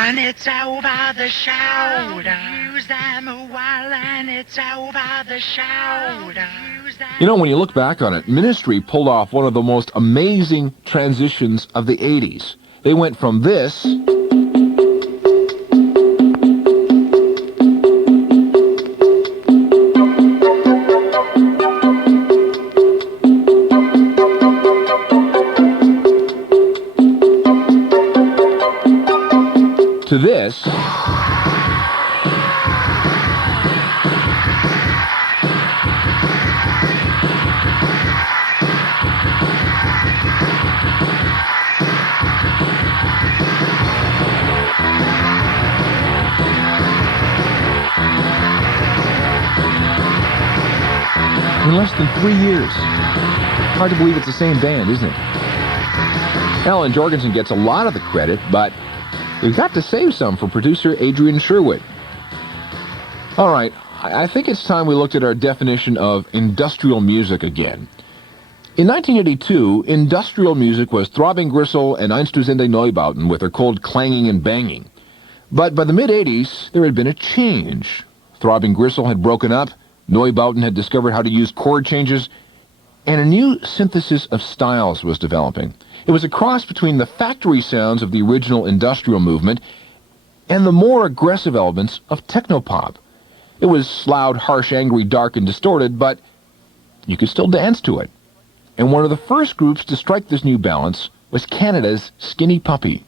And it's over the shoulder. Use them a while and it's over the shoulder. You know, when you look back on it, Ministry pulled off one of the most amazing transitions of the 80s. They went from this to this. In less than 3 years. Hard to believe it's the same band, isn't it? Alan Jorgensen gets a lot of the credit, but we've got to save some for producer Adrian Sherwood. All right, I think it's time we looked at our definition of industrial music again. In 1982, industrial music was Throbbing Gristle and Einstürzende Neubauten with their cold clanging and banging. But by the mid-80s, there had been a change. Throbbing Gristle had broken up, Neubauten had discovered how to use chord changes, and a new synthesis of styles was developing. It was a cross between the factory sounds of the original industrial movement and the more aggressive elements of technopop. It was loud, harsh, angry, dark, and distorted, but you could still dance to it. And one of the first groups to strike this new balance was Canada's Skinny Puppy.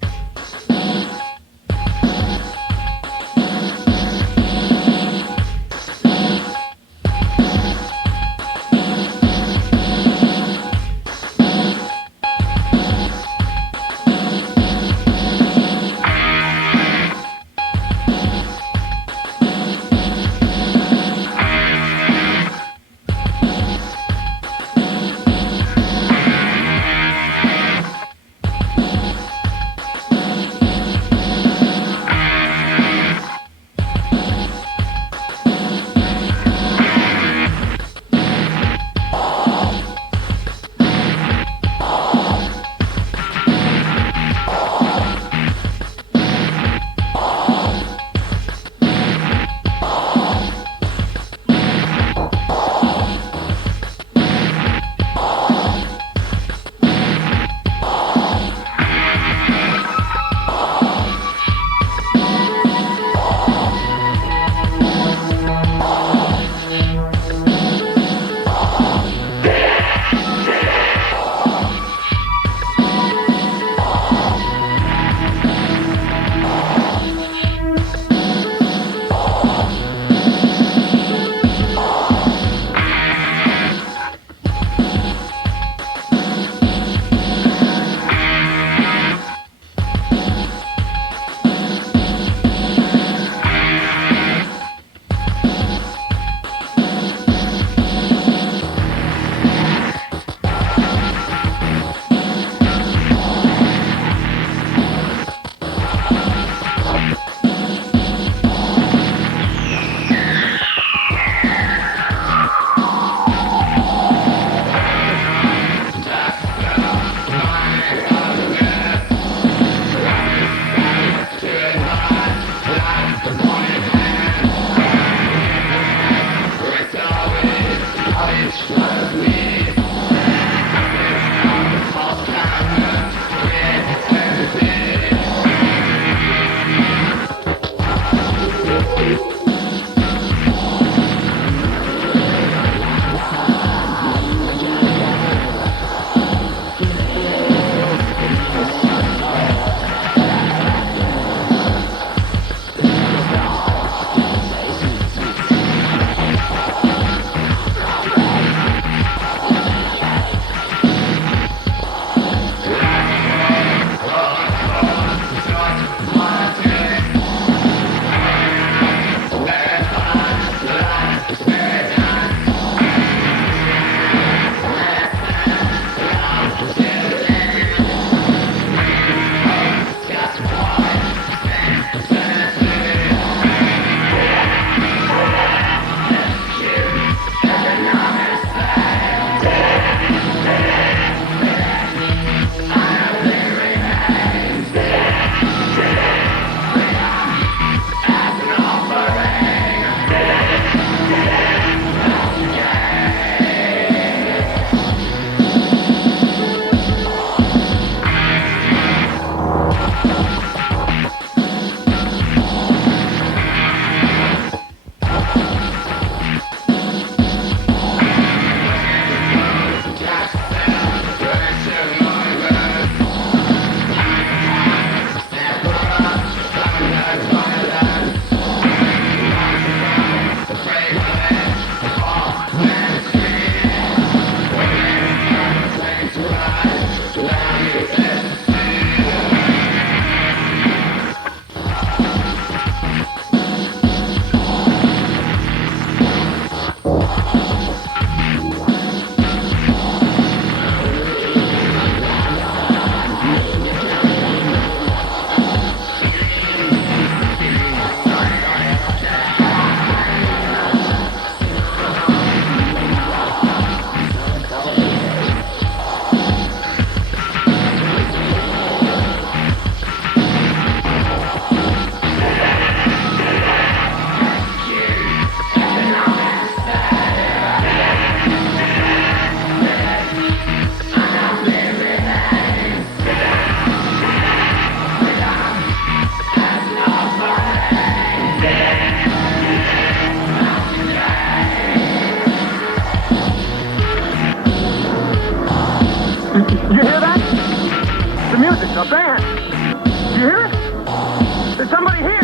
There's somebody here!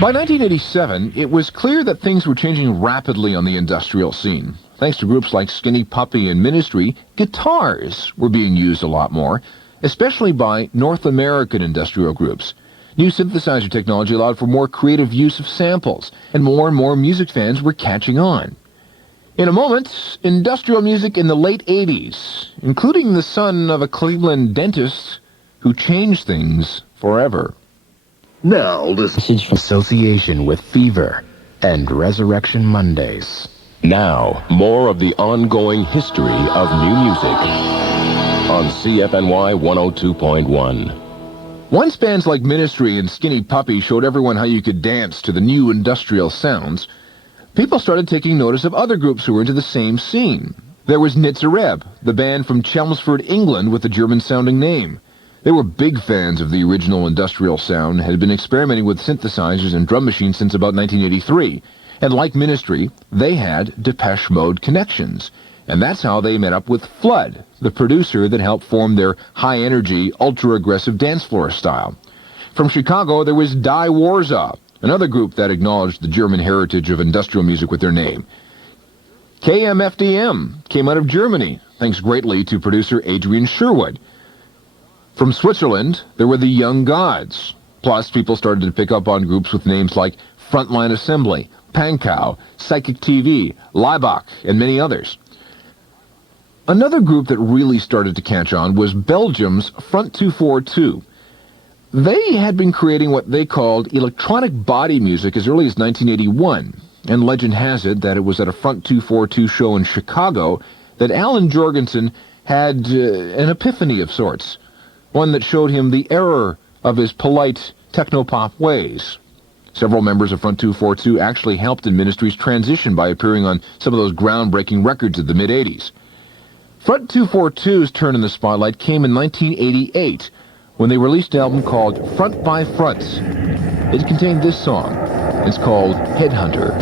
By 1987, it was clear that things were changing rapidly on the industrial scene. Thanks to groups like Skinny Puppy and Ministry, guitars were being used a lot more, especially by North American industrial groups. New synthesizer technology allowed for more creative use of samples, and more music fans were catching on. In a moment, industrial music in the late 80s, including the son of a Cleveland dentist who changed things forever. Now, this message from association with Fever and Resurrection Mondays. Now, more of the ongoing history of new music on CFNY 102.1. Once bands like Ministry and Skinny Puppy showed everyone how you could dance to the new industrial sounds, people started taking notice of other groups who were into the same scene. There was Nitzareb, the band from Chelmsford, England, with a German-sounding name. They were big fans of the original industrial sound, had been experimenting with synthesizers and drum machines since about 1983. And like Ministry, they had Depeche Mode connections. And that's how they met up with Flood, the producer that helped form their high-energy, ultra-aggressive dance floor style. From Chicago, there was Die Warsaw, another group that acknowledged the German heritage of industrial music with their name. KMFDM came out of Germany, thanks greatly to producer Adrian Sherwood. From Switzerland, there were the Young Gods. Plus, people started to pick up on groups with names like Frontline Assembly, Pankow, Psychic TV, Laibach, and many others. Another group that really started to catch on was Belgium's Front 242. They had been creating what they called electronic body music as early as 1981, and legend has it that it was at a Front 242 show in Chicago that Alan Jorgensen had an epiphany of sorts, one that showed him the error of his polite technopop ways. Several members of Front 242 actually helped in Ministry's transition by appearing on some of those groundbreaking records of the mid-'80s. Front 242's turn in the spotlight came in 1988 when they released an album called Front by Front. It contained this song. It's called Headhunter.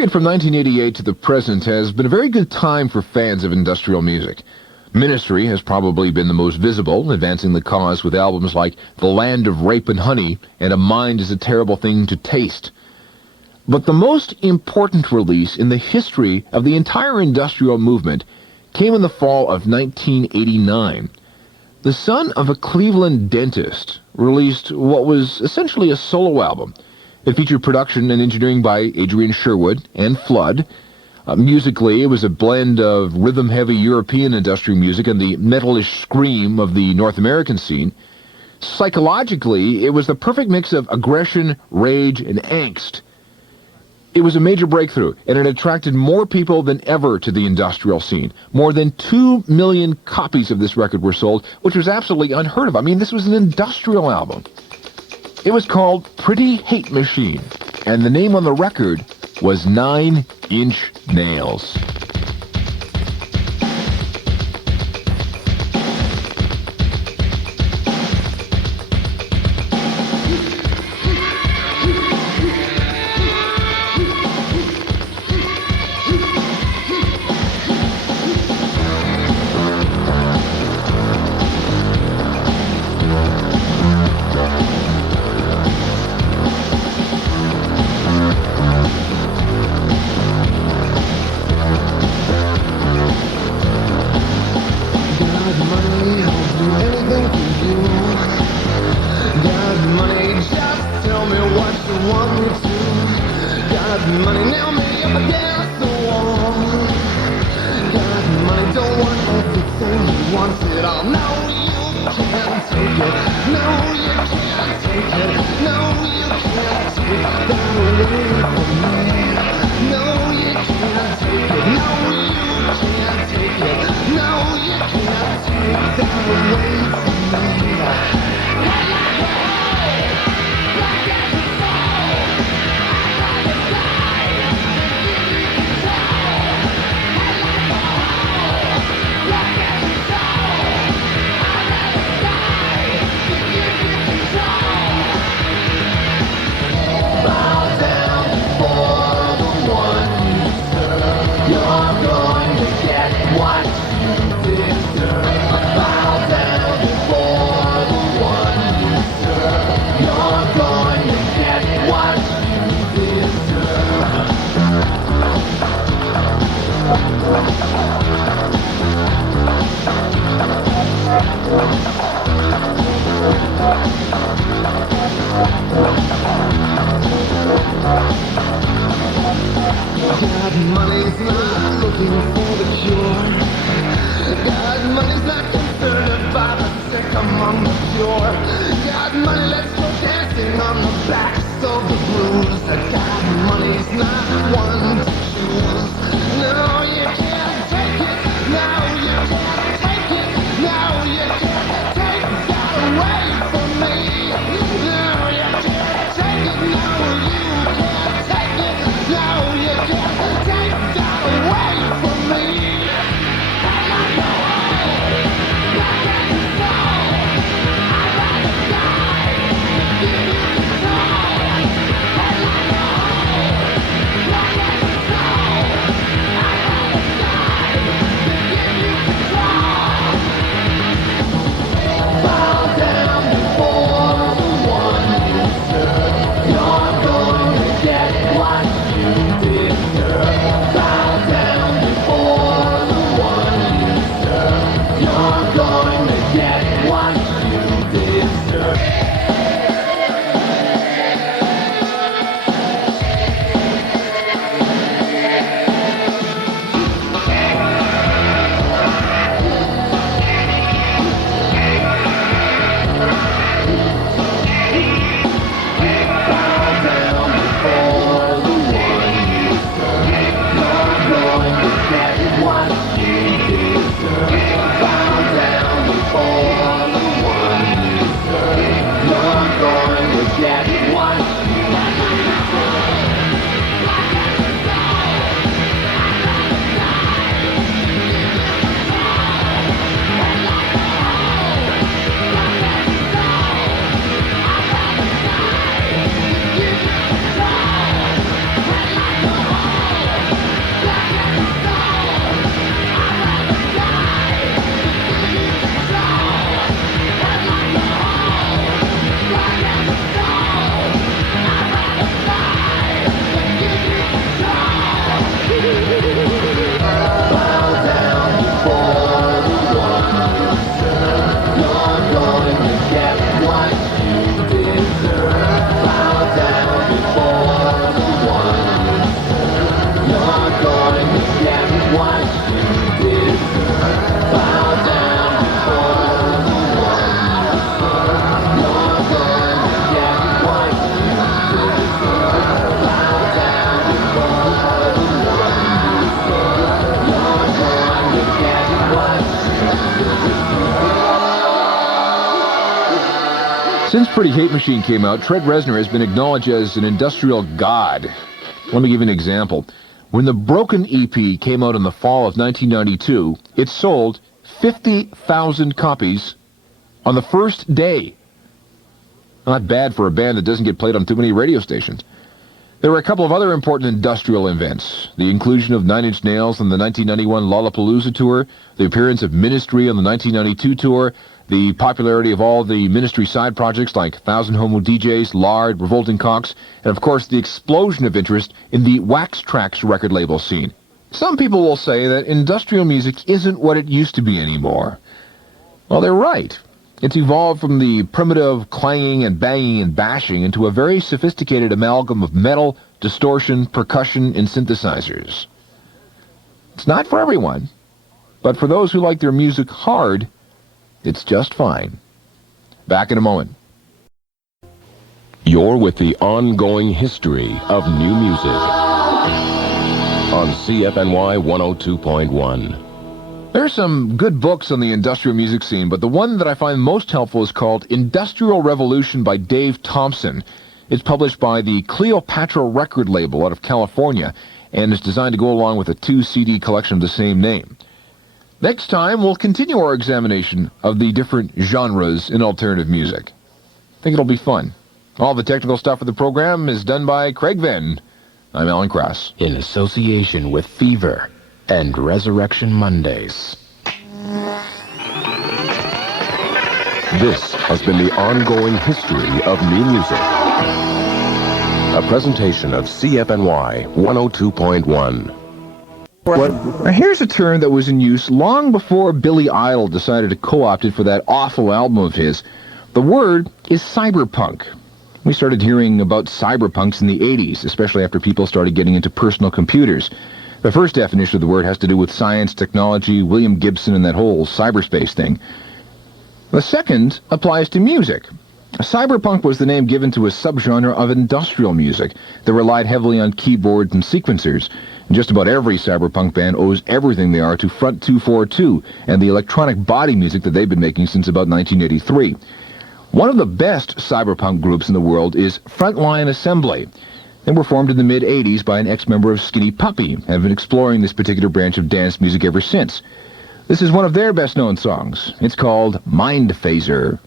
period from 1988 to the present has been a very good time for fans of industrial music. Ministry has probably been the most visible, advancing the cause with albums like The Land of Rape and Honey and A Mind is a Terrible Thing to Taste. But the most important release in the history of the entire industrial movement came in the fall of 1989. The son of a Cleveland dentist released what was essentially a solo album. It featured production and engineering by Adrian Sherwood and Flood. Musically, it was a blend of rhythm-heavy European industrial music and the metalish scream of the North American scene. Psychologically, it was the perfect mix of aggression, rage, and angst. It was a major breakthrough, and it attracted more people than ever to the industrial scene. More than 2 million copies of this record were sold, which was absolutely unheard of. I mean, this was an industrial album. It was called Pretty Hate Machine, and the name on the record was 9 Inch Nails. Since Pretty Hate Machine came out, Trent Reznor has been acknowledged as an industrial god. Let me give you an example. When the Broken EP came out in the fall of 1992, it sold 50,000 copies on the first day. Not bad for a band that doesn't get played on too many radio stations. There were a couple of other important industrial events. The inclusion of Nine Inch Nails on the 1991 Lollapalooza tour, the appearance of Ministry on the 1992 tour, the popularity of all the Ministry side projects like Thousand Homo DJs, Lard, Revolting Cocks, and of course the explosion of interest in the Wax Trax record label scene. Some people will say that industrial music isn't what it used to be anymore. Well, they're right. It's evolved from the primitive clanging and banging and bashing into a very sophisticated amalgam of metal, distortion, percussion, and synthesizers. It's not for everyone, but for those who like their music hard, it's just fine. Back in a moment. You're with the ongoing history of new music on CFNY 102.1. There's some good books on the industrial music scene, but the one that I find most helpful is called Industrial Revolution by Dave Thompson. It's published by the Cleopatra record label out of California, and is designed to go along with a 2-CD collection of the same name. Next time, we'll continue our examination of the different genres in alternative music. I think it'll be fun. All the technical stuff for the program is done by Craig Venn. I'm Alan Cross. In association with Fever and Resurrection Mondays. This has been the ongoing history of new music. A presentation of CFNY 102.1. Now, here's a term that was in use long before Billy Idol decided to co-opt it for that awful album of his. The word is cyberpunk. We started hearing about cyberpunks in the 80s, especially after people started getting into personal computers. The first definition of the word has to do with science, technology, William Gibson, and that whole cyberspace thing. The second applies to music. Cyberpunk was the name given to a subgenre of industrial music that relied heavily on keyboards and sequencers. Just about every cyberpunk band owes everything they are to Front 242 and the electronic body music that they've been making since about 1983. One of the best cyberpunk groups in the world is Frontline Assembly. They were formed in the mid-'80s by an ex-member of Skinny Puppy and have been exploring this particular branch of dance music ever since. This is one of their best-known songs. It's called Mindphaser.